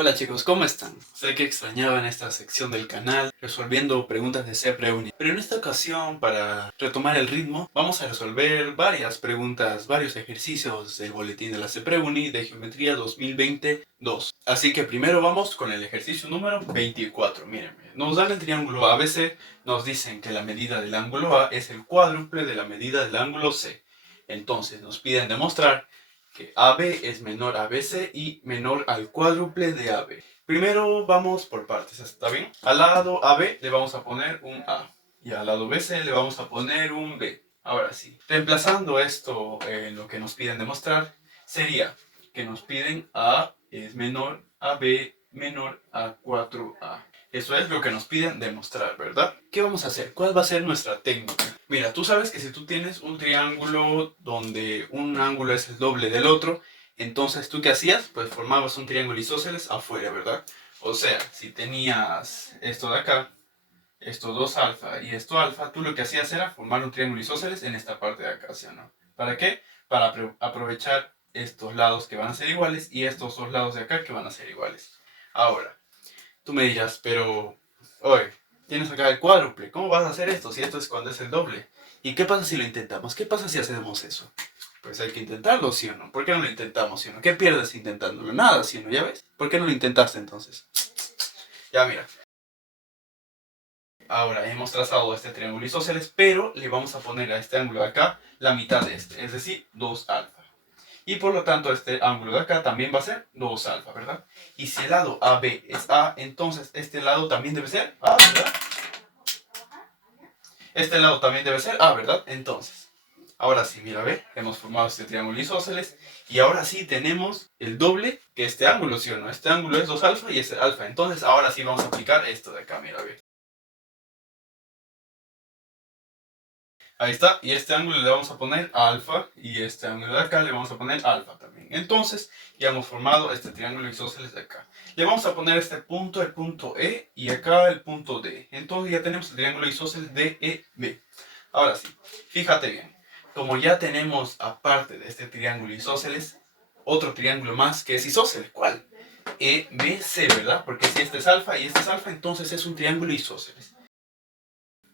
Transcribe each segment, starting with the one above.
Hola chicos, ¿cómo están? Sé que extrañaban esta sección del canal resolviendo preguntas de CEP-Reuni, pero en esta ocasión, para retomar el ritmo, vamos a resolver varias preguntas, varios ejercicios del boletín de la CEP-Reuni de Geometría 2022. Así que primero vamos con el ejercicio número 24. Miren, nos dan el triángulo ABC, nos dicen que la medida del ángulo A es el cuádruple de la medida del ángulo C. Entonces nos piden demostrar que AB es menor a BC y menor al cuádruple de AB. Primero vamos por partes, ¿está bien? Al lado AB le vamos a poner un A y al lado BC le vamos a poner un B. Ahora sí, reemplazando esto en lo que nos piden demostrar, sería que nos piden A es menor a B menor a 4A. Eso es lo que nos piden demostrar, ¿verdad? ¿Qué vamos a hacer? ¿Cuál va a ser nuestra técnica? Mira, tú sabes que si tú tienes un triángulo donde un ángulo es el doble del otro, entonces ¿tú qué hacías? Pues formabas un triángulo isósceles afuera, ¿verdad? O sea, si tenías esto de acá, esto 2 alfa y esto alfa, tú lo que hacías era formar un triángulo isósceles en esta parte de acá, ¿sí o no? ¿Para qué? Para aprovechar estos lados que van a ser iguales y estos dos lados de acá que van a ser iguales. Ahora, tú me dirás, pero, oye, tienes acá el cuádruple, ¿cómo vas a hacer esto si esto es cuando es el doble? ¿Y qué pasa si lo intentamos? ¿Qué pasa si hacemos eso? Pues hay que intentarlo, ¿sí o no? ¿Por qué no lo intentamos, sí o no? ¿Qué pierdes intentándolo? Nada, ¿sí o no? ¿Ya ves? ¿Por qué no lo intentaste entonces? Ya mira. Ahora hemos trazado este triángulo isósceles, pero le vamos a poner a este ángulo de acá la mitad de este, es decir, 2 alfa. Y por lo tanto este ángulo de acá también va a ser 2 alfa, ¿verdad? Y si el lado AB es A, entonces este lado también debe ser A, ¿verdad? Este lado también debe ser A, ¿verdad? Entonces, ahora sí, mira, ve, hemos formado este triángulo isósceles y ahora sí tenemos el doble que este ángulo, ¿sí o no? Este ángulo es 2 alfa y este alfa. Entonces, ahora sí vamos a aplicar esto de acá, mira, ve. Ahí está, y este ángulo le vamos a poner alfa y este ángulo de acá le vamos a poner alfa también. Entonces, ya hemos formado este triángulo isósceles de acá. Le vamos a poner este punto, el punto E, y acá el punto D. Entonces ya tenemos el triángulo isósceles DEB. Ahora sí, fíjate bien. Como ya tenemos, aparte de este triángulo isósceles, otro triángulo más que es isósceles. ¿Cuál? EBC, ¿verdad? Porque si este es alfa y este es alfa, entonces es un triángulo isósceles.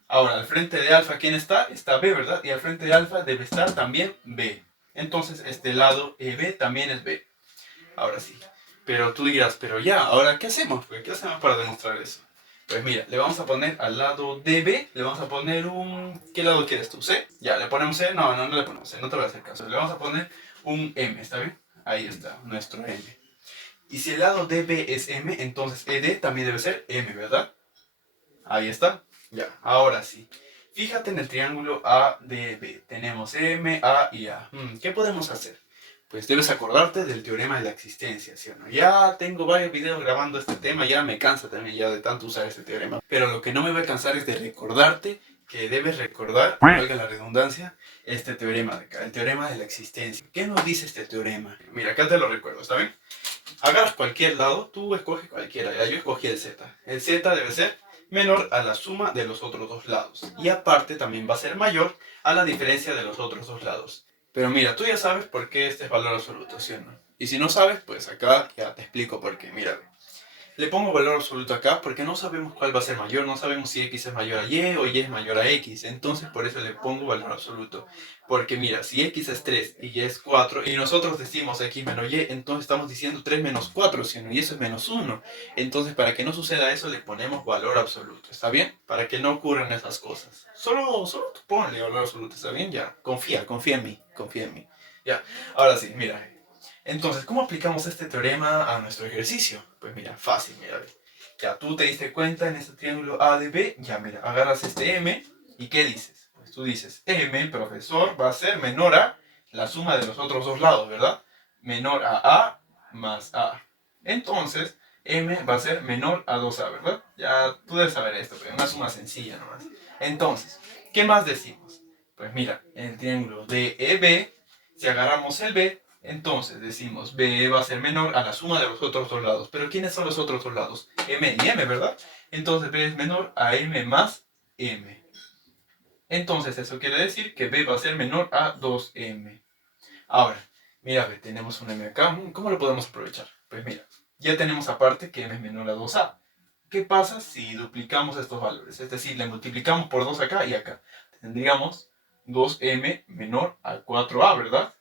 Ahora, al frente de alfa, ¿quién está? Está B, ¿verdad? Y al frente de alfa debe estar también B. Entonces, este lado EB también es B. Ahora sí. Pero tú dirás, pero ya, ¿ahora qué hacemos? Pues, ¿qué hacemos para demostrar eso? Pues mira, le vamos a poner al lado DB, le vamos a poner un... ¿Qué lado quieres tú? ¿C? Ya, ¿le ponemos C? No, no le ponemos C, no te voy a hacer caso. Le vamos a poner un M, ¿está bien? Ahí está, nuestro M. Y si el lado DB es M, entonces ED también debe ser M, ¿verdad? Ahí está. Ya, ahora sí. Fíjate en el triángulo ADB. Tenemos M, A y A. ¿Qué podemos hacer? Pues debes acordarte del teorema de la existencia, ¿sí o no? Ya tengo varios videos grabando este tema, ya me cansa también ya de tanto usar este teorema. Pero lo que no me voy a cansar es de recordarte que debes recordar, valga la redundancia, este teorema de acá, el teorema de la existencia. ¿Qué nos dice este teorema? Mira, acá te lo recuerdo, ¿está bien? Agarras cualquier lado, tú escoges cualquiera, ya yo escogí el Z. El Z debe ser menor a la suma de los otros dos lados. Y aparte también va a ser mayor a la diferencia de los otros dos lados. Pero mira, tú ya sabes por qué este es valor absoluto, ¿sí o no? Y si no sabes, pues acá ya te explico por qué. Mira, le pongo valor absoluto acá porque no sabemos cuál va a ser mayor, no sabemos si x es mayor a y o y es mayor a x, entonces por eso le pongo valor absoluto. Porque mira, si x es 3 y y es 4 y nosotros decimos x menos y, entonces estamos diciendo 3 menos 4, ¿sí o no? Y eso es menos 1. Entonces para que no suceda eso le ponemos valor absoluto, ¿está bien? Para que no ocurran esas cosas. Solo tú ponle valor absoluto, ¿está bien? Ya, confía en mí, confía en mí. Ya, ahora sí, mira. Entonces, ¿cómo aplicamos este teorema a nuestro ejercicio? Pues mira, fácil, mira. Ya tú te diste cuenta en este triángulo ADB, ya mira, agarras este M y ¿qué dices? Pues tú dices, M, profesor, va a ser menor a la suma de los otros dos lados, ¿verdad? Menor a A más A. Entonces, M va a ser menor a 2A, ¿verdad? Ya tú debes saber esto, pero es una suma sencilla nomás. Entonces, ¿qué más decimos? Pues mira, en el triángulo DEB, si agarramos el B, entonces decimos B va a ser menor a la suma de los otros dos lados. ¿Pero quiénes son los otros dos lados? M y M, ¿verdad? Entonces B es menor a M más M. Entonces eso quiere decir que B va a ser menor a 2M. Ahora, mira, tenemos un M acá. ¿Cómo lo podemos aprovechar? Pues mira, Ya tenemos aparte que m es menor a 2a. ¿Qué pasa si duplicamos estos valores? Es decir, le multiplicamos por 2 acá y acá. Tendríamos 2m menor a 4a, ¿verdad?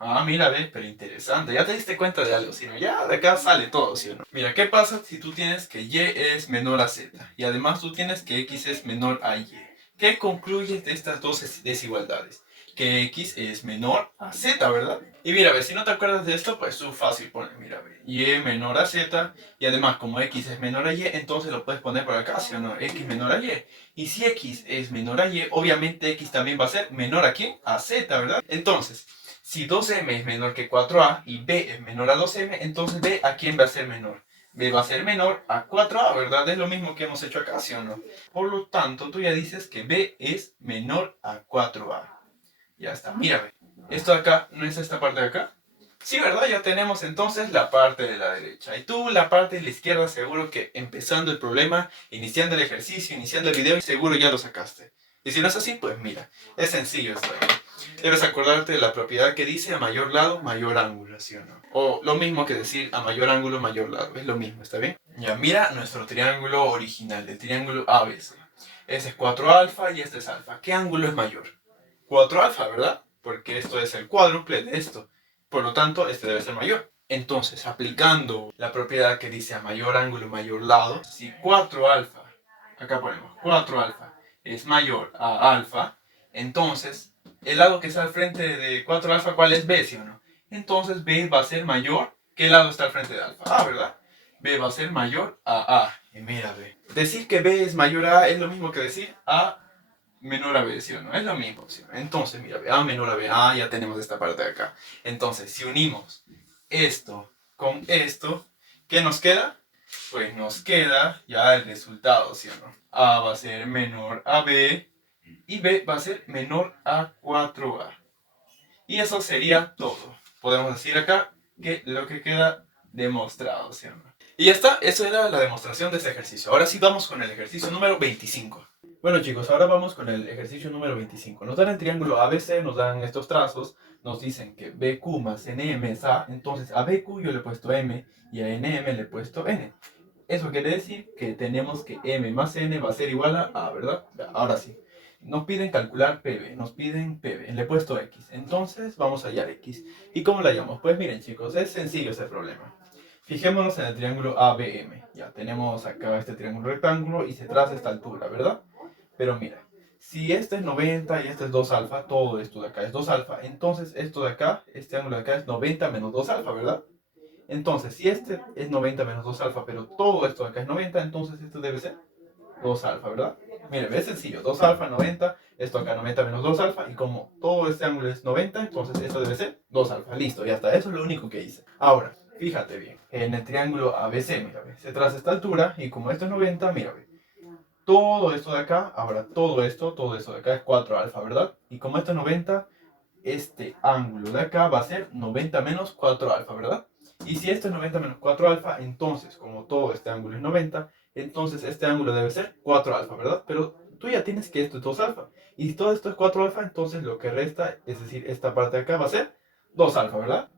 Ah, mira, ve, pero interesante. Ya te diste cuenta de algo, ¿sí? ¿No? Ya de acá sale todo, ¿sí o no? Mira, ¿qué pasa si tú tienes que y es menor a z? Y además tú tienes que x es menor a y. ¿Qué concluyes de estas dos desigualdades? Que x es menor a z, ¿verdad? Y mira, ve, si no te acuerdas de esto, pues tú fácil pones, mira, ve, y menor a z. Y además, como x es menor a y, entonces lo puedes poner por acá, ¿sí o no? X menor a y. Y si x es menor a y, obviamente x también va a ser menor a ¿quién? A z, ¿verdad? Entonces, si 2m es menor que 4a y b es menor a 2m, entonces b ¿a quién va a ser menor? B va a ser menor a 4a, ¿verdad? Es lo mismo que hemos hecho acá, ¿sí o no? Por lo tanto, tú ya dices que b es menor a 4a. Ya está, mira, esto de acá, ¿no es esta parte de acá? Sí, ¿verdad? Ya tenemos entonces la parte de la derecha. Y tú la parte de la izquierda seguro que empezando el problema, iniciando el ejercicio, iniciando el video, seguro ya lo sacaste. Y si no es así, pues mira, es sencillo esto de aquí. Debes acordarte de la propiedad que dice a mayor lado, mayor ángulo, ¿sí o no? O lo mismo que decir a mayor ángulo, mayor lado. Es lo mismo, ¿está bien? Ya, mira nuestro triángulo original, el triángulo ABC. Este es 4 alfa y este es alfa. ¿Qué ángulo es mayor? 4 alfa, ¿verdad? Porque esto es el cuádruple de esto. Por lo tanto, este debe ser mayor. Entonces, aplicando la propiedad que dice a mayor ángulo, mayor lado, si 4 alfa, acá ponemos 4 alfa, es mayor a alfa, entonces, el lado que está al frente de 4 alfa, ¿cuál es? B, ¿sí o no? Entonces, B va a ser mayor. ¿Qué lado está al frente de alfa? A, ¿verdad? B va a ser mayor a A. Y mira, B. Decir que B es mayor a A es lo mismo que decir A menor a B, ¿sí o no? Es lo mismo, ¿sí o no? Entonces, mira, A menor a B, ya tenemos esta parte de acá. Entonces, si unimos esto con esto, ¿qué nos queda? Pues nos queda ya el resultado, ¿sí o no? A va a ser menor a B y B va a ser menor a 4A. Y eso sería todo. Podemos decir acá que lo que queda demostrado, ¿sí o no? Y ya está, eso era la demostración de este ejercicio. Ahora sí vamos con el ejercicio número 25. Bueno chicos, ahora vamos con el ejercicio número 25. Nos dan el triángulo ABC, nos dan estos trazos, nos dicen que BQ más NM es A, entonces a BQ yo le he puesto M y a NM le he puesto N. Eso quiere decir que tenemos que M más N va a ser igual a A, ¿verdad? Ahora sí. Nos piden calcular PB, nos piden PB, le he puesto X. Entonces vamos a hallar X. ¿Y cómo la hallamos? Pues miren chicos, es sencillo ese problema. Fijémonos en el triángulo ABM. Ya tenemos acá este triángulo rectángulo y se traza esta altura, ¿verdad? Pero mira, si este es 90 y este es 2 alfa, todo esto de acá es 2 alfa, entonces esto de acá, este ángulo de acá es 90 menos 2 alfa, ¿verdad? Entonces, si este es 90 menos 2 alfa, pero todo esto de acá es 90, entonces esto debe ser 2 alfa, ¿verdad? Mire, es sencillo, 2 alfa, 90, esto acá 90 menos 2 alfa, y como todo este ángulo es 90, entonces esto debe ser 2 alfa. Listo, ya está, eso es lo único que hice. Ahora, fíjate bien, en el triángulo ABC, mira, se traza esta altura, y como esto es 90, mira, todo esto de acá, ahora todo esto de acá es 4 alfa, ¿verdad? Y como esto es 90, este ángulo de acá va a ser 90 menos 4 alfa, ¿verdad? Y si esto es 90 menos 4 alfa, entonces, como todo este ángulo es 90, entonces este ángulo debe ser 4 alfa, ¿verdad? Pero tú ya tienes que esto es 2 alfa. Y si todo esto es 4 alfa, entonces lo que resta, es decir, esta parte de acá va a ser 2 alfa, ¿verdad?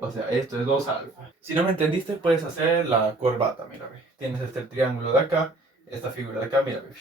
O sea, esto es 2 alfa. Si no me entendiste, puedes hacer la corbata, mira, ve. Tienes este triángulo de acá, esta figura de acá, mira, ve.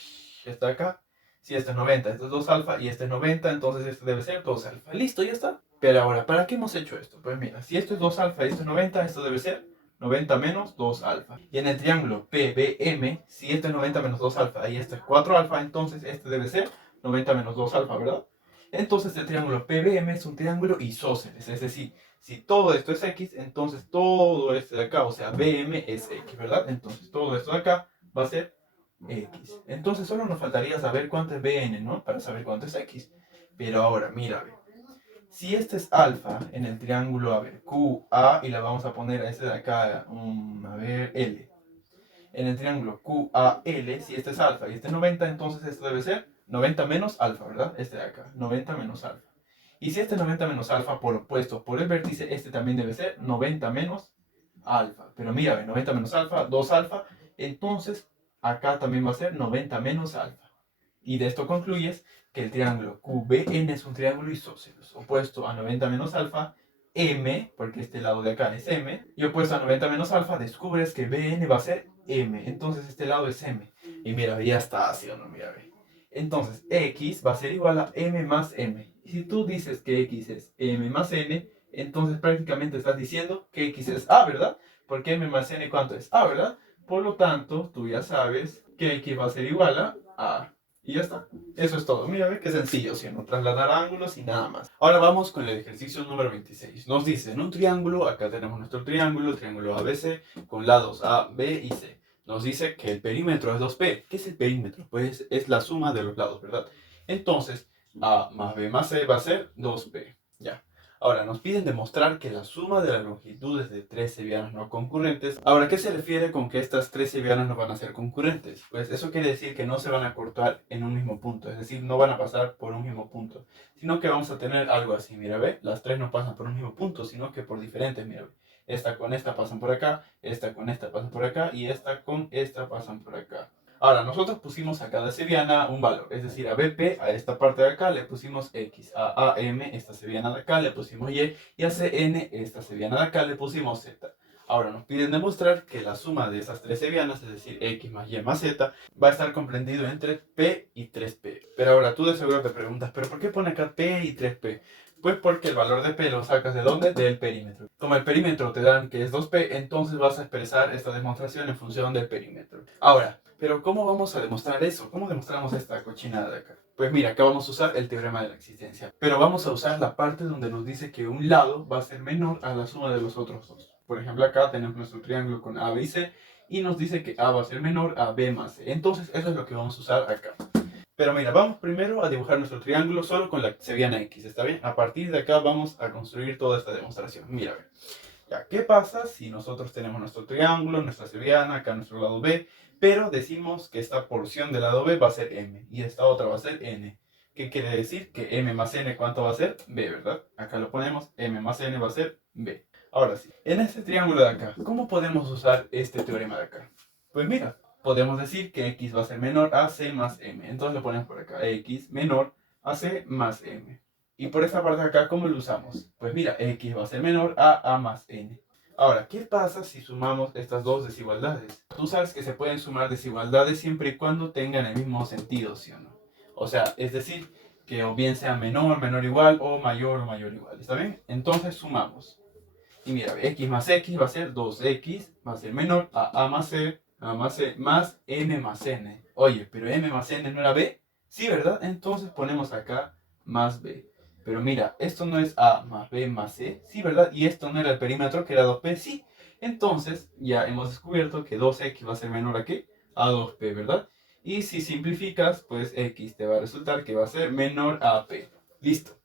Esta de acá. Si esto es 90, esto es 2 alfa y este es 90, entonces este debe ser 2 alfa. Listo, ya está. Pero ahora, ¿para qué hemos hecho esto? Pues mira, si esto es 2 alfa y esto es 90, esto debe ser 90 menos 2 alfa. Y en el triángulo PBM, si esto es 90 menos 2 alfa y esto es 4 alfa, entonces este debe ser 90 menos 2 alfa, ¿verdad? Entonces el triángulo PBM es un triángulo isósceles, es decir, si todo esto es X, entonces todo esto de acá, o sea, BM es X, ¿verdad? Entonces todo esto de acá va a ser X. Entonces solo nos faltaría saber cuánto es BN, ¿no? Para saber cuánto es X. Pero ahora, mira, a ver. Si este es alfa en el triángulo, a ver, QA, y la vamos a poner a este de acá, a ver, L. En el triángulo QAL, si este es alfa y este es 90, entonces esto debe ser 90 menos alfa, ¿verdad? Este de acá, 90 menos alfa. Y si este es 90 menos alfa por opuesto por el vértice, este también debe ser 90 menos alfa. Pero mira, 90 menos alfa, 2 alfa, entonces acá también va a ser 90 menos alfa. Y de esto concluyes que el triángulo QBN es un triángulo isósceles, opuesto a 90 menos alfa m, porque este lado de acá es m, y opuesto a 90 menos alfa, descubres que bn va a ser m. Entonces este lado es m. Y mira, ya está así o no, mira, ve. Entonces x va a ser igual a m más m. Y si tú dices que x es m más n, entonces prácticamente estás diciendo que x es a, ¿verdad? Porque m más n, ¿cuánto es? A, ¿verdad? Por lo tanto, tú ya sabes que x va a ser igual a. Y ya está. Eso es todo. Mira, ve qué sencillo, ¿sí? No trasladar ángulos y nada más. Ahora vamos con el ejercicio número 26. Nos dice, en un triángulo, acá tenemos nuestro triángulo, el triángulo ABC, con lados A, B y C. Nos dice que el perímetro es 2P. ¿Qué es el perímetro? Pues es la suma de los lados, ¿verdad? Entonces, A más B más C va a ser 2P. Ya. Ahora, nos piden demostrar que la suma de las longitudes de tres sevianas no concurrentes. Ahora, ¿qué se refiere con que estas tres sevianas no van a ser concurrentes? Pues eso quiere decir que no se van a cortar en un mismo punto, es decir, no van a pasar por un mismo punto, sino que vamos a tener algo así, mira, ve, las tres no pasan por un mismo punto, sino que por diferentes, mira, ve. Esta con esta pasan por acá, esta con esta pasan por acá y esta con esta pasan por acá. Ahora, nosotros pusimos a cada seviana un valor, es decir, a BP, a esta parte de acá, le pusimos X, a AM, esta seviana de acá, le pusimos Y, y a CN, esta seviana de acá, le pusimos Z. Ahora, nos piden demostrar que la suma de esas tres sevianas, es decir, X más Y más Z, va a estar comprendido entre P y 3P. Pero ahora, tú de seguro te preguntas, ¿pero por qué pone acá P y 3P? Pues porque el valor de P lo sacas ¿de dónde? Del perímetro. Como el perímetro te dan que es 2P, entonces vas a expresar esta demostración en función del perímetro. Ahora, pero ¿cómo vamos a demostrar eso? ¿Cómo demostramos esta cochinada de acá? Pues mira, acá vamos a usar el teorema de la existencia. Pero vamos a usar la parte donde nos dice que un lado va a ser menor a la suma de los otros dos. Por ejemplo, acá tenemos nuestro triángulo con A, B y C y nos dice que A va a ser menor a B más C. Entonces, eso es lo que vamos a usar acá. Pero mira, vamos primero a dibujar nuestro triángulo solo con la seviana X, ¿está bien? A partir de acá vamos a construir toda esta demostración. Mira, a ver. Ya, ¿qué pasa si nosotros tenemos nuestro triángulo, nuestra seviana, acá nuestro lado B, pero decimos que esta porción del lado B va a ser M y esta otra va a ser N? ¿Qué quiere decir? Que M más N, ¿cuánto va a ser? B, ¿verdad? Acá lo ponemos, M más N va a ser B. Ahora sí, en este triángulo de acá, ¿cómo podemos usar este teorema de acá? Pues mira, podemos decir que X va a ser menor a C más M. Entonces lo ponemos por acá, X menor a C más M. Y por esta parte de acá, ¿cómo lo usamos? Pues mira, X va a ser menor a más N. Ahora, ¿qué pasa si sumamos estas dos desigualdades? Tú sabes que se pueden sumar desigualdades siempre y cuando tengan el mismo sentido, ¿sí o no? O sea, es decir, que o bien sea menor, menor igual, o mayor igual, ¿está bien? Entonces sumamos. Y mira, X más X va a ser 2X, va a ser menor a más C, más M más N. Oye, pero M más N no era B. Sí, ¿verdad? Entonces ponemos acá más B. Pero mira, esto no es A más B más C. Sí, ¿verdad? Y esto no era el perímetro que era 2P. Sí. Entonces ya hemos descubierto que 2X va a ser menor a ¿qué? A 2P, ¿verdad? Y si simplificas, pues X te va a resultar que va a ser menor a P. Listo.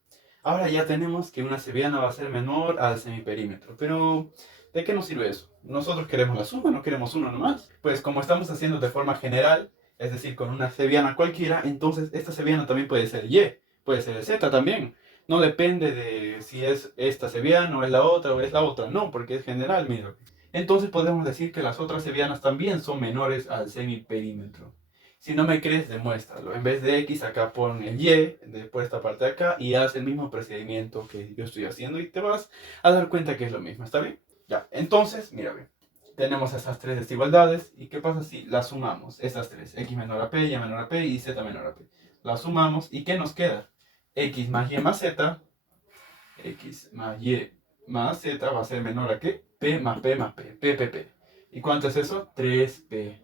Ahora ya tenemos que una seviana va a ser menor al semiperímetro. Pero, ¿de qué nos sirve eso? Nosotros queremos la suma, no queremos uno nomás. Pues como estamos haciendo de forma general, es decir, con una seviana cualquiera, entonces esta seviana también puede ser Y, puede ser Z también. No depende de si es esta seviana o es la otra o es la otra. No, porque es general, mira. Entonces podemos decir que las otras sevianas también son menores al semiperímetro. Si no me crees, demuéstralo. En vez de X, acá pon el Y, después esta parte de acá, y haz el mismo procedimiento que yo estoy haciendo y te vas a dar cuenta que es lo mismo, ¿está bien? Ya, entonces, mira, ve. Tenemos esas tres desigualdades, ¿y qué pasa si las sumamos? Estas tres, X menor a P, Y menor a P y Z menor a P. Las sumamos, ¿y qué nos queda? X más Y más Z, X más Y más Z va a ser menor a ¿qué? P más P más P, P. ¿Y cuánto es eso? 3P.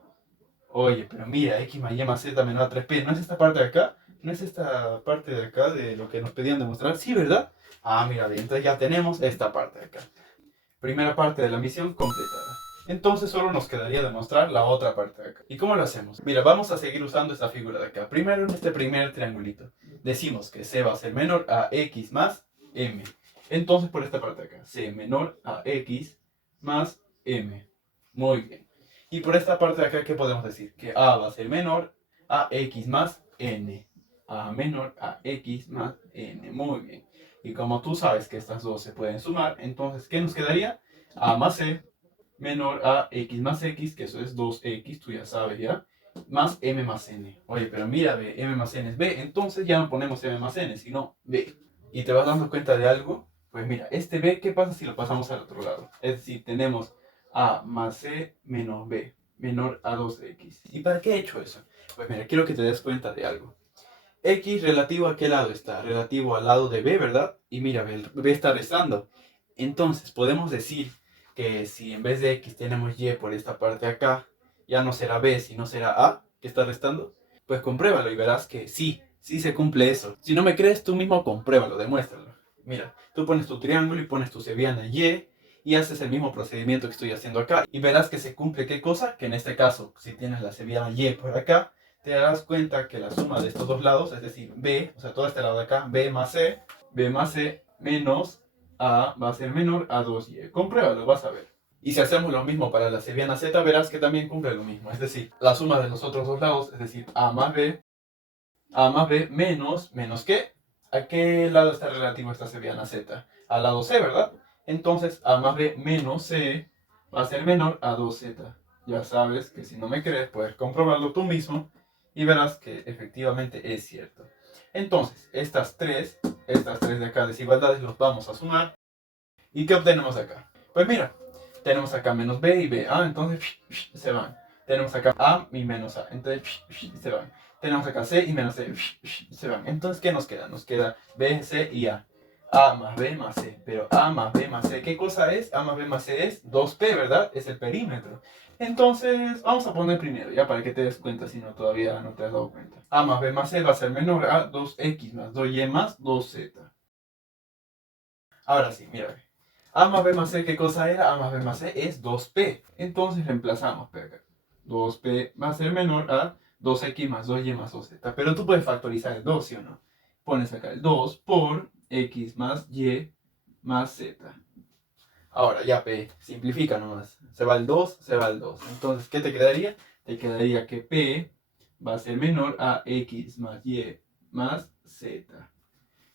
Oye, pero mira, X más Y más Z menor a 3P, ¿no es esta parte de acá? ¿No es esta parte de acá de lo que nos pedían demostrar? Sí, ¿verdad? Ah, mira, bien, entonces ya tenemos esta parte de acá. Primera parte de la misión completada. Entonces solo nos quedaría demostrar la otra parte de acá. ¿Y cómo lo hacemos? Mira, vamos a seguir usando esta figura de acá. Primero en este primer triangulito. Decimos que C va a ser menor a X más M. Entonces por esta parte de acá. C menor a X más M. Muy bien. Y por esta parte de acá, ¿qué podemos decir? Que A va a ser menor a X más N. A menor a X más N. Muy bien. Y como tú sabes que estas dos se pueden sumar, entonces, ¿qué nos quedaría? A más C menor a X más X, que eso es 2X, tú ya sabes, ¿ya? Más M más N. Oye, pero mira, M más N es B, entonces ya no ponemos M más N, sino B. ¿Y te vas dando cuenta de algo? Pues mira, este b, ¿qué pasa si lo pasamos al otro lado? Es decir, tenemos a más c menos b, menor a 2x. ¿Y para qué he hecho eso? Pues mira, quiero que te des cuenta de algo. X relativo a qué lado está, relativo al lado de b, ¿verdad? Y mira, b está restando. Entonces, podemos decir que si en vez de x tenemos y por esta parte de acá, ya no será b, sino será a, que está restando. Pues compruébalo y verás que sí, sí se cumple eso. Si no me crees, tú mismo compruébalo, demuéstralo. Mira, tú pones tu triángulo y pones tu sevillana y haces el mismo procedimiento que estoy haciendo acá. Y verás que se cumple qué cosa, que en este caso, si tienes la sevillana y por acá, te darás cuenta que la suma de estos dos lados, es decir, b, o sea, todo este lado de acá, b más c menos a va a ser menor a 2y. Compruébalo, vas a ver. Y si hacemos lo mismo para la sevillana z, verás que también cumple lo mismo. Es decir, la suma de los otros dos lados, es decir, a más b menos ¿qué? ¿A qué lado está relativo esta sevillana z? Al lado c, ¿verdad? Entonces, a más b menos c va a ser menor a 2z. Ya sabes que si no me crees, puedes comprobarlo tú mismo y verás que efectivamente es cierto. Entonces, estas tres de acá desigualdades los vamos a sumar. ¿Y qué obtenemos acá? Pues mira, tenemos acá menos b y b. Entonces se van. Tenemos acá a y menos a. Entonces se van. Tenemos acá c y menos c. Se van. Entonces, ¿qué nos queda? Nos queda b, c y a. A más b más c. Pero a más b más c, ¿qué cosa es? A más b más c es 2p, ¿verdad? Es el perímetro. Entonces, vamos a poner primero, ya para que te des cuenta si no todavía no te has dado cuenta. A más b más c va a ser menor a 2x más 2y más 2z. Ahora sí, mira. A más B más C, ¿qué cosa era? A más B más C es 2P. Entonces reemplazamos P acá. 2P va a ser menor a 2X más 2Y más 2Z. Pero tú puedes factorizar el 2, ¿sí o no? Pones acá el 2 por X más Y más Z. Ahora ya P, simplifica nomás. Se va el 2, se va el 2. Entonces, ¿qué te quedaría? Te quedaría que P va a ser menor a X más Y más Z.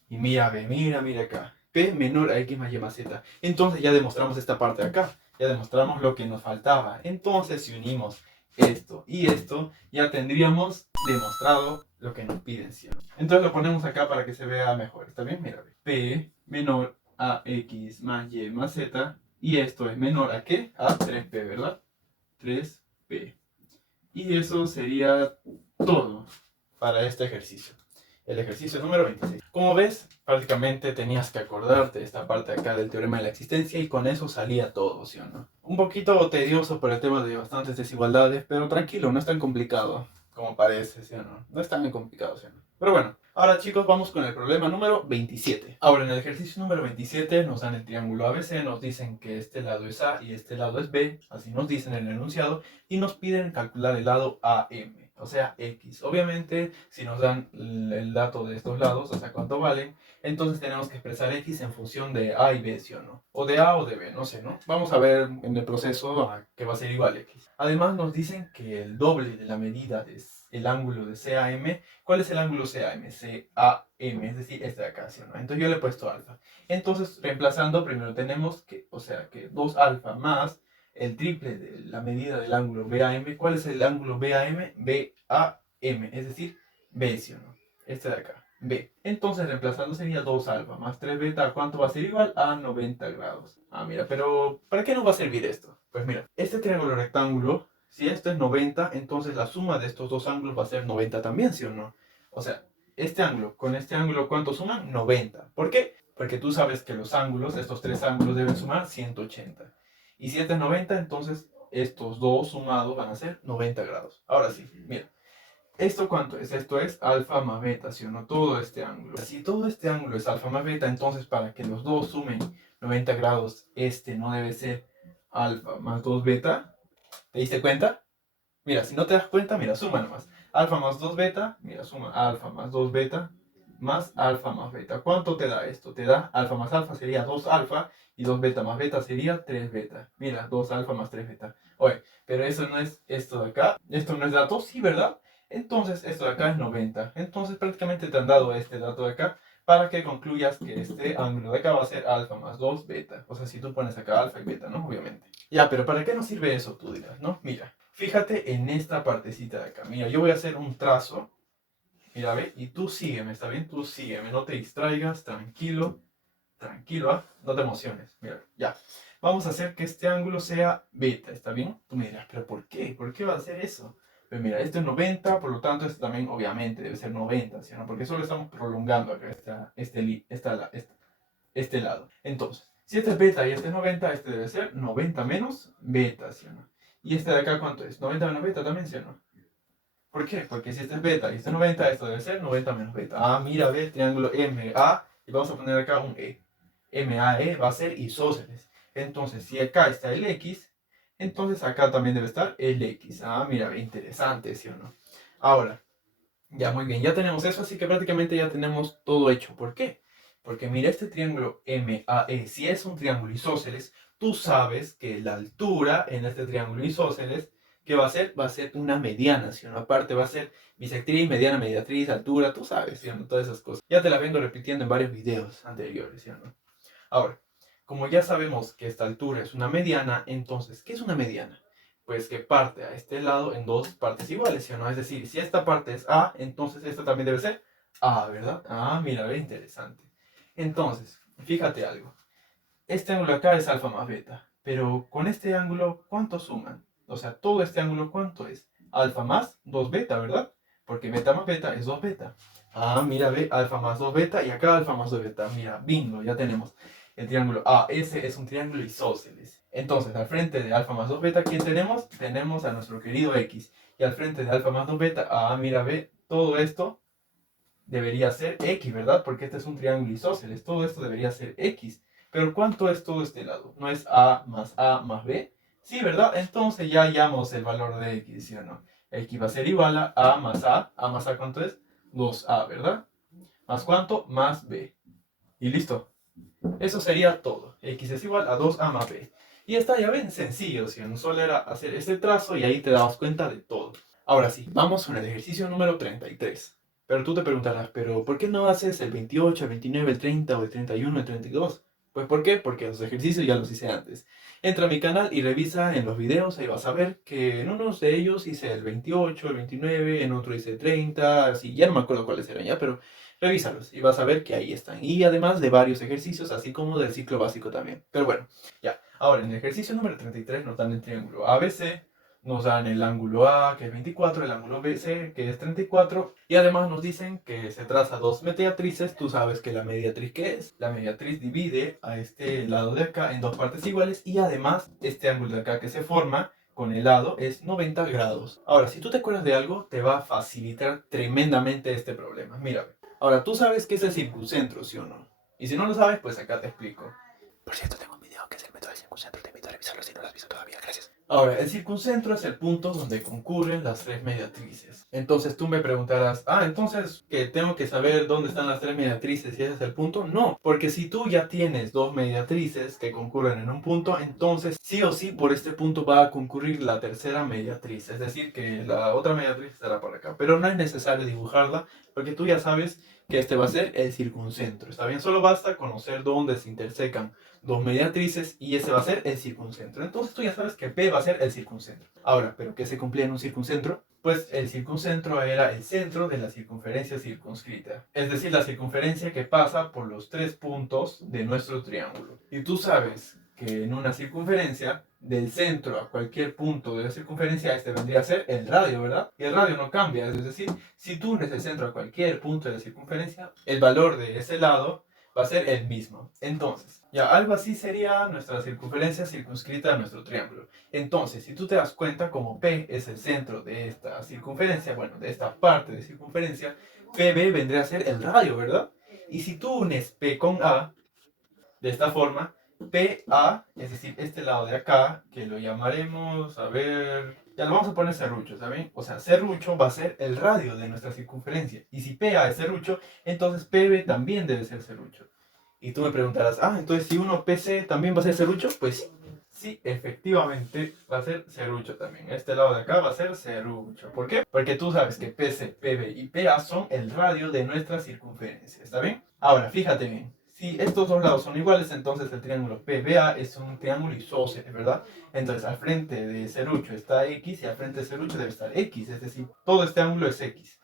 Y mira, ve, mira acá. P menor a X más Y más Z. Entonces ya demostramos esta parte de acá. Ya demostramos lo que nos faltaba. Entonces si unimos esto y esto, ya tendríamos demostrado lo que nos piden, ¿sí o no? Entonces lo ponemos acá para que se vea mejor. ¿Está bien? Mira, ve. P menor a X más Y más Z. Y esto es menor a ¿qué? A 3P, ¿verdad? 3P. Y eso sería todo para este ejercicio. El ejercicio número 26. Como ves, prácticamente tenías que acordarte de esta parte de acá del teorema de la existencia y con eso salía todo, ¿sí o no? Un poquito tedioso por el tema de bastantes desigualdades, pero tranquilo, no es tan complicado como parece, ¿sí o no? No es tan complicado, ¿sí o no? Pero bueno, ahora chicos vamos con el problema número 27. Ahora en el ejercicio número 27 nos dan el triángulo ABC, nos dicen que este lado es A y este lado es B, así nos dicen en el enunciado, y nos piden calcular el lado AM, o sea X. Obviamente si nos dan el dato de estos lados, o sea cuánto valen, entonces tenemos que expresar X en función de A y B, ¿sí o no? O de A o de B, no sé, ¿no? Vamos a ver en el proceso que va a ser igual X. Además nos dicen que el doble de la medida es el ángulo de CAM. ¿Cuál es el ángulo CAM? CAM, es decir, este de acá, ¿sí o no? Entonces yo le he puesto alfa. Entonces, reemplazando, primero tenemos que, o sea, que 2 alfa más el triple de la medida del ángulo BAM. ¿Cuál es el ángulo BAM? BAM, es decir, B, ¿sí o no? Este de acá, B. Entonces, reemplazando sería 2 alfa más 3 beta. ¿A cuánto va a ser igual? A 90 grados. Mira, pero ¿para qué nos va a servir esto? Pues mira, este triángulo rectángulo, si esto es 90, entonces la suma de estos dos ángulos va a ser 90 también, ¿sí o no? O sea, este ángulo con este ángulo, ¿cuánto suman? 90. ¿Por qué? Porque tú sabes que los ángulos, estos tres ángulos deben sumar 180. Y si este es 90, entonces estos dos sumados van a ser 90 grados. Ahora sí, mira. ¿Esto cuánto es? Esto es alfa más beta, ¿sí o no? Todo este ángulo. Si todo este ángulo es alfa más beta, entonces para que los dos sumen 90 grados, este no debe ser alfa más 2 beta. ¿Te diste cuenta? Mira, si no te das cuenta, mira, suma nomás. Alfa más 2 beta, mira, suma alfa más 2 beta más alfa más beta. ¿Cuánto te da esto? Te da alfa más alfa sería 2 alfa y 2 beta más beta sería 3 beta. Mira, 2 alfa más 3 beta. Oye, pero eso no es esto de acá. Esto no es dato, sí, ¿verdad? Entonces esto de acá es 90. Entonces prácticamente te han dado este dato de acá para que concluyas que este ángulo de acá va a ser alfa más 2 beta. O sea, si tú pones acá alfa y beta, ¿no? Obviamente. Ya, pero ¿para qué nos sirve eso? Tú dirás, ¿no? Mira, fíjate en esta partecita de acá. Mira, yo voy a hacer un trazo. Mira, ve, y tú sígueme, ¿está bien? Tú sígueme, no te distraigas, tranquilo, tranquilo, ¿ah? No te emociones. Mira, ya. Vamos a hacer que este ángulo sea beta, ¿está bien? Tú me dirás, ¿pero por qué? ¿Por qué va a hacer eso? Pues mira, este es 90, por lo tanto, este también obviamente debe ser 90, ¿sí o no? Porque solo estamos prolongando acá este lado. Entonces, si este es beta y este es 90, este debe ser 90 menos beta, ¿sí o no? Y este de acá, ¿cuánto es? 90 menos beta también, ¿sí o no? ¿Por qué? Porque si este es beta y este es 90, esto debe ser 90 menos beta. Ah, mira, ve, triángulo MA, y vamos a poner acá un E. MAE va a ser isósceles. Entonces, si acá está el X, entonces acá también debe estar el X. Ah, mira, ve, interesante, ¿sí o no? Ahora, ya muy bien, ya tenemos eso, así que prácticamente ya tenemos todo hecho. ¿Por qué? Porque mira, este triángulo MAE, si es un triángulo isósceles, tú sabes que la altura en este triángulo isósceles, ¿qué va a ser? Va a ser una mediana, ¿sí o no? Aparte va a ser bisectriz, mediana, mediatriz, altura, tú sabes, ¿sí o no? Todas esas cosas. Ya te la vengo repitiendo en varios videos anteriores, ¿sí o no? Ahora, como ya sabemos que esta altura es una mediana, entonces, ¿qué es una mediana? Pues que parte a este lado en dos partes iguales, ¿sí o no? Es decir, si esta parte es A, entonces esta también debe ser A, ¿verdad? Ah, mira, ve, interesante. Entonces, fíjate algo. Este ángulo acá es alfa más beta, pero con este ángulo, ¿cuánto suman? O sea, todo este ángulo, ¿cuánto es? Alfa más 2 beta, ¿verdad? Porque beta más beta es 2 beta. Ah, mira, ve, alfa más 2 beta y acá alfa más 2 beta. Mira, bingo, ya tenemos el triángulo A. Ese es un triángulo isósceles. Entonces, al frente de alfa más 2 beta, ¿quién tenemos? Tenemos a nuestro querido X. Y al frente de alfa más 2 beta, ah, mira, ve, todo esto debería ser X, ¿verdad? Porque este es un triángulo isósceles. Todo esto debería ser X. Pero ¿cuánto es todo este lado? ¿No es A más B? Sí, ¿verdad? Entonces ya hallamos el valor de X, ¿sí o no? X va a ser igual a A más A. ¿A más A cuánto es? 2A, ¿verdad? ¿Más cuánto? Más B. Y listo. Eso sería todo. X es igual a 2A más B. Y está, ya ven, sencillo, ¿sí o no? Solo era hacer este trazo y ahí te dabas cuenta de todo. Ahora sí, vamos con el ejercicio número 33. Pero tú te preguntarás, ¿pero por qué no haces el 28, el 29, el 30 o el 31, el 32? Pues ¿por qué? Porque los ejercicios ya los hice antes. Entra a mi canal y revisa en los videos, ahí vas a ver que en unos de ellos hice el 28, el 29, en otro hice el 30, así, ya no me acuerdo cuáles eran ya, pero revísalos y vas a ver que ahí están. Y además de varios ejercicios, así como del ciclo básico también. Pero bueno, ya. Ahora, en el ejercicio número 33 nos dan el triángulo ABC, nos dan el ángulo A, que es 24, el ángulo BC, que es 34, y además nos dicen que se traza dos mediatrices. Tú sabes que la mediatriz, ¿qué es? La mediatriz divide a este lado de acá en dos partes iguales, y además este ángulo de acá que se forma con el lado es 90 grados. Ahora, si tú te acuerdas de algo, te va a facilitar tremendamente este problema. Mira, ahora tú sabes qué es el circuncentro, ¿sí o no? Y si no lo sabes, pues acá te explico. Por cierto, tengo un video que es el método del circuncentro, te invito a revisarlo si no lo has visto todavía, gracias. Ahora, el circuncentro es el punto donde concurren las tres mediatrices. Entonces tú me preguntarás, entonces, ¿que tengo que saber dónde están las tres mediatrices y ese es el punto? No, porque si tú ya tienes dos mediatrices que concurren en un punto, entonces sí o sí por este punto va a concurrir la tercera mediatriz. Es decir, que la otra mediatriz estará por acá. Pero no es necesario dibujarla, porque tú ya sabes que este va a ser el circuncentro. ¿Está bien? Solo basta conocer dónde se intersecan dos mediatrices y ese va a ser el circuncentro. Entonces tú ya sabes que P va a ser el circuncentro. Ahora, ¿pero qué se cumplía en un circuncentro? Pues el circuncentro era el centro de la circunferencia circunscrita. Es decir, la circunferencia que pasa por los tres puntos de nuestro triángulo. Y tú sabes que en una circunferencia, del centro a cualquier punto de la circunferencia, este vendría a ser el radio, ¿verdad? Y el radio no cambia, es decir, si tú unes el centro a cualquier punto de la circunferencia, el valor de ese lado va a ser el mismo. Entonces, ya algo así sería nuestra circunferencia circunscrita a nuestro triángulo. Entonces, si tú te das cuenta, como P es el centro de esta circunferencia, bueno, de esta parte de circunferencia, PB vendría a ser el radio, ¿verdad? Y si tú unes P con A, de esta forma, PA, es decir, este lado de acá, que lo llamaremos, a ver, ya lo vamos a poner serrucho, ¿saben? O sea, serrucho va a ser el radio de nuestra circunferencia. Y si PA es serrucho, entonces PB también debe ser serrucho. Y tú me preguntarás, entonces si uno PC también va a ser serrucho, pues sí. Sí, efectivamente va a ser serrucho también. Este lado de acá va a ser serrucho. ¿Por qué? Porque tú sabes que PC, PB y PA son el radio de nuestra circunferencia. ¿Está bien? Ahora, fíjate bien. Si estos dos lados son iguales, entonces el triángulo PBA es un triángulo isósceles, ¿verdad? Entonces al frente de serrucho está X y al frente de serrucho debe estar X. Es decir, todo este ángulo es X.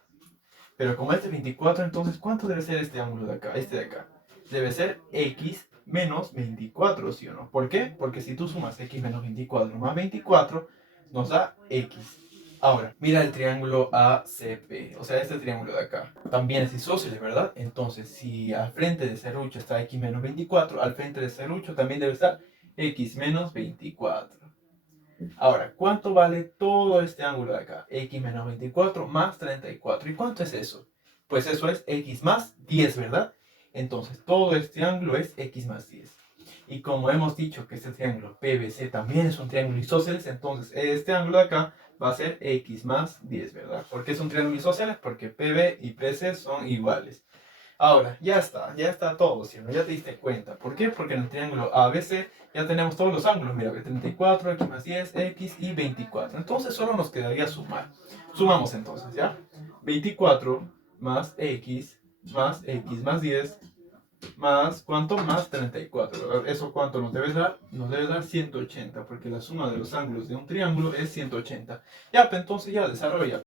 Pero como este es 24, entonces ¿cuánto debe ser este ángulo de acá? Este de acá. debe ser x menos 24, ¿sí o no? ¿Por qué? Porque si tú sumas x menos 24 más 24, nos da x. Ahora, mira el triángulo ACP, o sea, este triángulo de acá. También es isósceles, ¿verdad? Entonces, si al frente de serrucho está x menos 24, al frente de serrucho también debe estar x menos 24. Ahora, ¿cuánto vale todo este ángulo de acá? X menos 24 más 34. ¿Y cuánto es eso? Pues eso es x más 10, ¿verdad? Entonces, todo este ángulo es x más 10. Y como hemos dicho que este triángulo PBC también es un triángulo isósceles, entonces este ángulo de acá va a ser x más 10, ¿verdad? ¿Por qué es un triángulo isósceles? Porque PB y PC son iguales. Ahora, ya está todo, ¿sí? Ya te diste cuenta. ¿Por qué? Porque en el triángulo ABC ya tenemos todos los ángulos. Mira, 34, x más 10, x y 24. Entonces solo nos quedaría sumar. Sumamos entonces, ¿ya? 24 más x más 10 más, ¿cuánto? Más 34, ¿verdad? ¿Eso cuánto nos debe dar? Nos debe dar 180, porque la suma de los ángulos de un triángulo es 180. Ya, pues entonces ya desarrolla.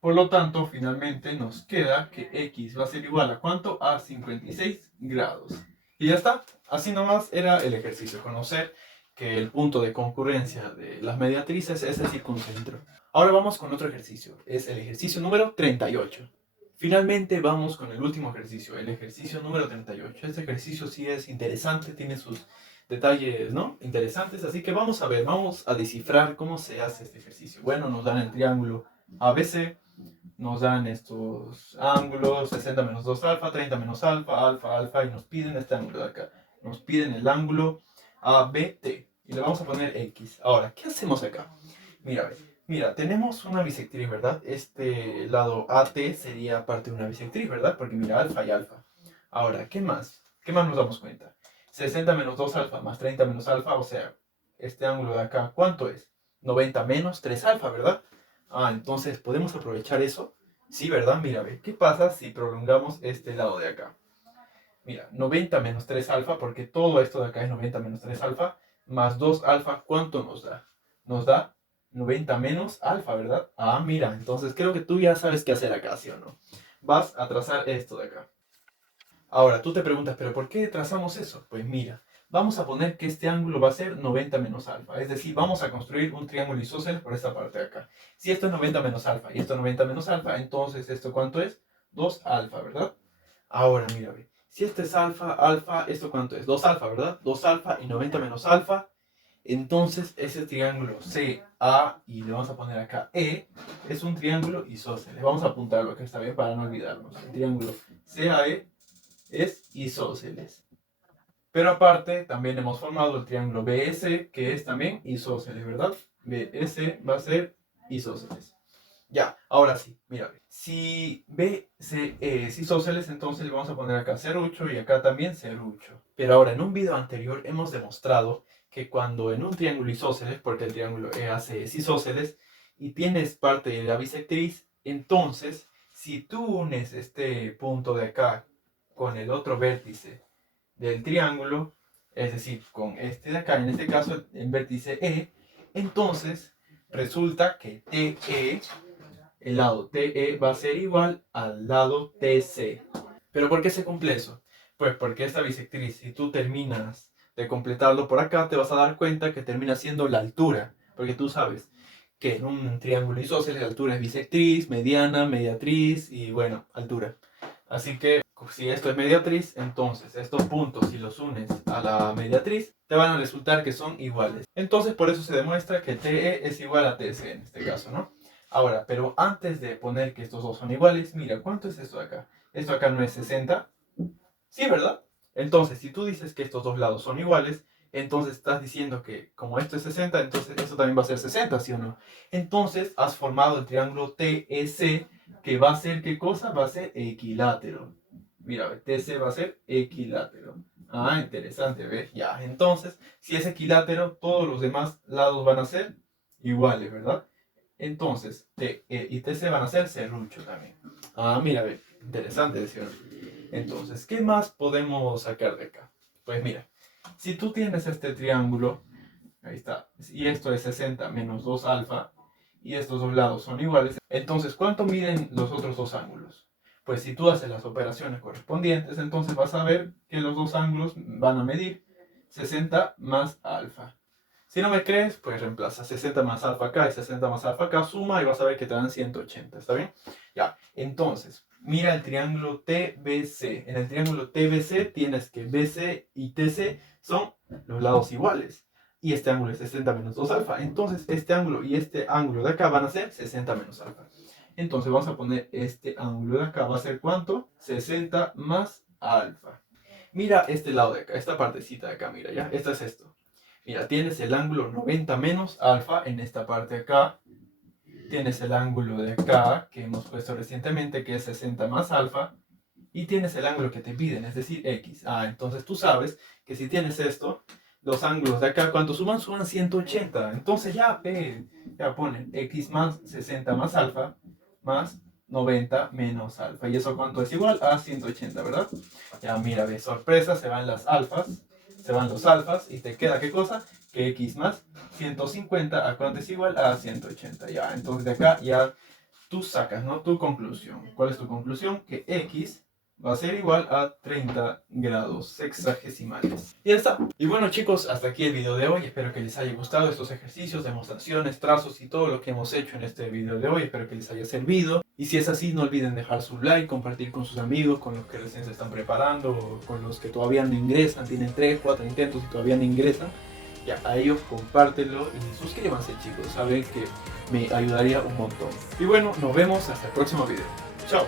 Por lo tanto, finalmente nos queda que x va a ser igual a ¿cuánto? A 56 grados. Y ya está. Así nomás era el ejercicio. Conocer que el punto de concurrencia de las mediatrices es el circuncentro. Ahora vamos con otro ejercicio. Es el ejercicio número 38. Finalmente vamos con el último ejercicio, el ejercicio número 38. Este ejercicio sí es interesante, tiene sus detalles, ¿no? Interesantes, así que vamos a ver, vamos a descifrar cómo se hace este ejercicio. Bueno, nos dan el triángulo ABC, nos dan estos ángulos, 60 menos 2 alfa, 30 menos alfa, alfa, alfa, y nos piden este ángulo de acá. Nos piden el ángulo ABT, y le vamos a poner X. Ahora, ¿qué hacemos acá? Mira, mira, tenemos una bisectriz, ¿verdad? Este lado AT sería parte de una bisectriz, ¿verdad? Porque mira, alfa y alfa. Ahora, ¿qué más? ¿Qué más nos damos cuenta? 60 menos 2 alfa más 30 menos alfa, o sea, este ángulo de acá, ¿cuánto es? 90 menos 3 alfa, ¿verdad? Ah, entonces, ¿podemos aprovechar eso? Sí, ¿verdad? Mira, ve, ¿qué pasa si prolongamos este lado de acá? Mira, 90 menos 3 alfa, porque todo esto de acá es 90 menos 3 alfa, más 2 alfa, ¿cuánto nos da? Nos da 90 menos alfa, ¿verdad? Ah, mira, entonces creo que tú ya sabes qué hacer acá, ¿sí o no? Vas a trazar esto de acá. Ahora, tú te preguntas, ¿pero por qué trazamos eso? Pues mira, vamos a poner que este ángulo va a ser 90 menos alfa. Es decir, vamos a construir un triángulo isósceles por esta parte de acá. Si esto es 90 menos alfa y esto es 90 menos alfa, entonces ¿esto cuánto es? 2 alfa, ¿verdad? Ahora, mira, ve. Si este es alfa, alfa, ¿esto cuánto es? 2 alfa, ¿verdad? 2 alfa y 90 menos alfa. Entonces, ese triángulo CA, y le vamos a poner acá E, es un triángulo isósceles. Vamos a apuntarlo acá, está bien, para no olvidarnos. El triángulo CAE es isósceles. Pero aparte, también hemos formado el triángulo BS, que es también isósceles, ¿verdad? BS va a ser isósceles. Ya, ahora sí, mira, si BC es isósceles, entonces le vamos a poner acá serrucho y acá también serrucho. Pero ahora, en un video anterior hemos demostrado que cuando en un triángulo isósceles, porque el triángulo EAC es isósceles, y tienes parte de la bisectriz, entonces, si tú unes este punto de acá con el otro vértice del triángulo, es decir, con este de acá, en este caso el vértice E, entonces resulta que TE, el lado TE va a ser igual al lado TC. ¿Pero por qué se cumple eso? Pues porque esta bisectriz, si tú terminas de completarlo por acá, te vas a dar cuenta que termina siendo la altura, porque tú sabes que en un triángulo isósceles la altura es bisectriz, mediana, mediatriz y bueno, altura. Así que si esto es mediatriz, entonces estos puntos, si los unes a la mediatriz, te van a resultar que son iguales. Entonces por eso se demuestra que TE es igual a TC en este caso, ¿no? Ahora, pero antes de poner que estos dos son iguales, mira, ¿cuánto es esto de acá? Esto acá no es 60. Sí, ¿verdad? Entonces, si tú dices que estos dos lados son iguales, entonces estás diciendo que como esto es 60, entonces esto también va a ser 60, ¿sí o no? Entonces has formado el triángulo TEC, que va a ser, ¿qué cosa? Va a ser equilátero. Mira, TC va a ser equilátero. Ah, interesante, ¿ves? Ya, entonces, si es equilátero, todos los demás lados van a ser iguales, ¿verdad? Entonces, TE y TC van a ser serrucho también. Ah, mira, ve, interesante, ¿sí o no? Entonces, ¿qué más podemos sacar de acá? Pues mira, si tú tienes este triángulo, ahí está, y esto es 60 menos 2 alfa, y estos dos lados son iguales, entonces, ¿cuánto miden los otros dos ángulos? Pues si tú haces las operaciones correspondientes, entonces vas a ver que los dos ángulos van a medir 60 más alfa. Si no me crees, pues reemplaza 60 más alfa acá y 60 más alfa acá, suma y vas a ver que te dan 180, ¿está bien? Ya, entonces, mira el triángulo TBC. En el triángulo TBC tienes que BC y TC son los lados iguales. Y este ángulo es 60 menos 2 alfa. Entonces, este ángulo y este ángulo de acá van a ser 60 menos alfa. Entonces, vamos a poner este ángulo de acá. ¿Va a ser cuánto? 60 más alfa. Mira este lado de acá, esta partecita de acá, mira, ¿ya? Esto es esto. Mira, tienes el ángulo 90 menos alfa en esta parte de acá. Tienes el ángulo de acá, que hemos puesto recientemente, que es 60 más alfa. Y tienes el ángulo que te piden, es decir, x. Entonces tú sabes que si tienes esto, los ángulos de acá, ¿cuánto suman? Suman 180. Entonces ya ponen x más 60 más alfa más 90 menos alfa. ¿Y eso cuánto es? Igual a 180, ¿verdad? Ya mira, de sorpresa, se van las alfas, se van los alfas y te queda ¿qué cosa? Que x más 150, ¿a cuánto es igual? A 180. Ya, entonces de acá ya tú sacas, ¿no? Tu conclusión. ¿Cuál es tu conclusión? Que x va a ser igual a 30 grados sexagesimales. Y ya está. Y bueno chicos, hasta aquí el video de hoy. Espero que les haya gustado estos ejercicios, demostraciones, trazos y todo lo que hemos hecho en este video de hoy. Espero que les haya servido. Y si es así, no olviden dejar su like, compartir con sus amigos, con los que recién se están preparando, o con los que todavía no ingresan, tienen 3, 4 intentos y todavía no ingresan. Ya, a ellos compártelo y suscríbanse chicos, saben que me ayudaría un montón. Y bueno, nos vemos hasta el próximo video. Chao.